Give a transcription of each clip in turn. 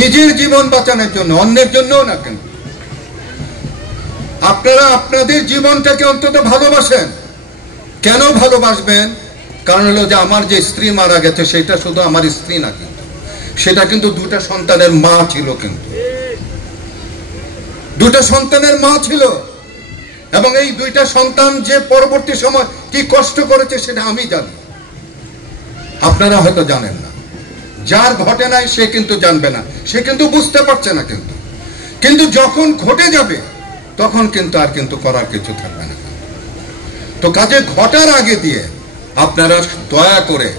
নিজের জীবন বাঁচানোর জন্য, অন্যের জন্যও না কেন। আপনারা আপনাদের জীবনটাকে অন্তত ভালোবাসেন। কেন ভালোবাসবেন? কারণ হলো যে আমার যে স্ত্রী মারা গেছে সেটা শুধু আমার স্ত্রী না, কিন্তু সেটা কিন্তু দুটা সন্তানের মা ছিল, কিন্তু দুটা সন্তানের মা ছিল। এবং এই দুইটা সন্তান যে পরবর্তী সময় কি কষ্ট করেছে সেটা আমি জানি, আপনারা হয়তো জানেন না। যার ঘটে নাই সে কিন্তু জানবে না, সে কিন্তু বুঝতে পারছে না। কিন্তু যখন ঘটে যাবে তখন কিন্তু আর কিন্তু করার কিছু থাকবে না। তো কাজে ঘটার আগে দিয়ে আপনারা দয়া করে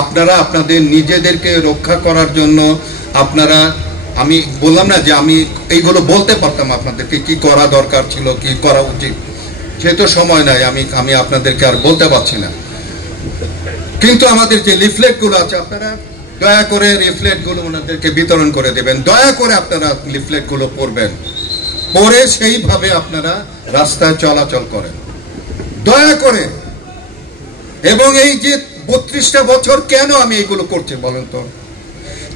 আপনারা আপনাদের নিজেদেরকে রক্ষা করার জন্য আপনারা, আমি বললাম না যে আমি এইগুলো বলতে পারতাম আপনাদেরকে কি করা দরকার ছিল, কি করা উচিত, যেহেতু সময় নাই আমি আপনাদেরকে আর বলতে পারছি না। কিন্তু আমাদের যে লিফলেটগুলো আছে আপনারা দয়া করে লিফলেটগুলো ওনাদেরকে বিতরণ করে দেবেন। দয়া করে আপনারা লিফলেটগুলো পড়বেন, পড়ে সেইভাবে আপনারা রাস্তায় চলাচল করেন দয়া করে। এবং এই যে 32টা বছর কেন আমি এইগুলো করছি বলেন তো?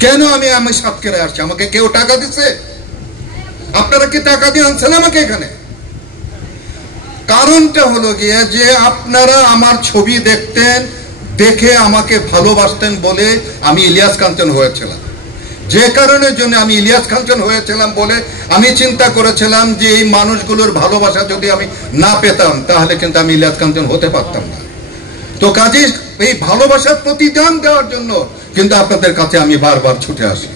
কেন আমি সাতক্ষীরায় আসছি? আমাকে কেউ টাকা দিচ্ছে? আপনারা কি টাকা দিয়ে আনছেন আমাকে এখানে? কারণটা হলো গিয়ে যে আপনারা আমার ছবি দেখতেন, দেখে আমাকে ভালোবাসতেন বলে আমি ইলিয়াস কাঞ্চন হয়েছিলাম। যে কারণের জন্য আমি ইলিয়াস কাঞ্চন হয়েছিলাম বলে আমি চিন্তা করেছিলাম যে এই মানুষগুলোর ভালোবাসা যদি আমি না পেতাম তাহলে কিন্তু আমি ইলিয়াস কাঞ্চন হতে পারতাম না। তো কাজে এই ভালোবাসার প্রতিদান দেওয়ার জন্য কিন্তু আপনাদের কাছে আমি বারবার ছুটে আসি।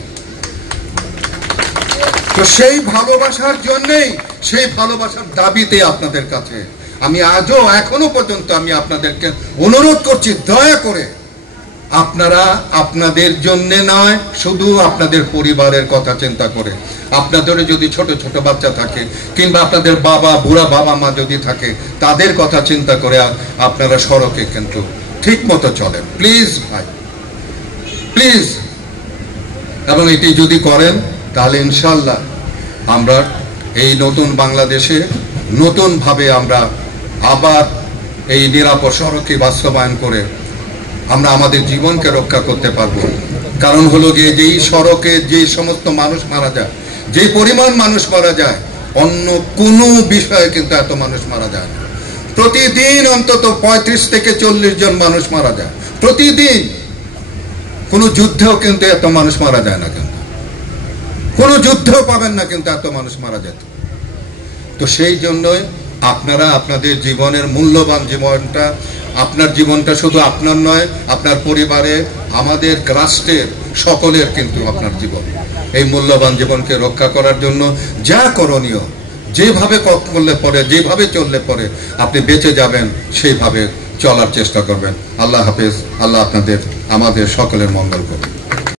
তো সেই ভালোবাসার জন্যই, সেই ভালোবাসার দাবিতে আপনাদের কাছে আমি আজও এখনো পর্যন্ত আমি আপনাদেরকে অনুরোধ করছি, দয়া করে আপনারা আপনাদের জন্য নয়, শুধু আপনাদের পরিবারের কথা চিন্তা করে, আপনাদের যদি ছোট ছোট বাচ্চা থাকে কিংবা আপনাদের বুড়া বাবা মা যদি থাকে তাদের কথা চিন্তা করে আপনারা সড়কে কিন্তু ঠিক মতো চলেন প্লিজ ভাই, প্লিজ। এবং এটি যদি করেন তাহলে ইনশাল্লাহ আমরা এই নতুন বাংলাদেশে নতুনভাবে আমরা আবার এই নিরাপদ সড়ককে বাস্তবায়ন করে আমরা আমাদের জীবনকে রক্ষা করতে পারবো। কারণ হলো গিয়ে যে এই সড়কে যে সমস্ত মানুষ মারা যায়, যে পরিমাণ মানুষ মারা যায়, অন্য কোনো বিষয়ে কিন্তু এত মানুষ মারা যায় না। প্রতিদিন অন্তত 35 থেকে 40 জন মানুষ মারা যায় প্রতিদিন। কোনো যুদ্ধেও কিন্তু এত মানুষ মারা যায় না, কিন্তু কোনো যুদ্ধেও পাবেন না কিন্তু এত মানুষ মারা যেত। তো সেই জন্যই আপনারা আপনাদের জীবনের মূল্যবান জীবনটা, আপনার জীবনটা শুধু আপনার নয়, আপনার পরিবারে, আমাদের রাষ্ট্রের সকলের কিন্তু আপনার জীবন, এই মূল্যবান জীবনকে রক্ষা করার জন্য যা করণীয়, যেভাবে করলে পরে, যেভাবে চললে পরে আপনি বেঁচে যাবেন সেইভাবে চলার চেষ্টা করবেন। আল্লাহ হাফেজ। আল্লাহ আপনাদের আমাদের সকলের মঙ্গল করুন।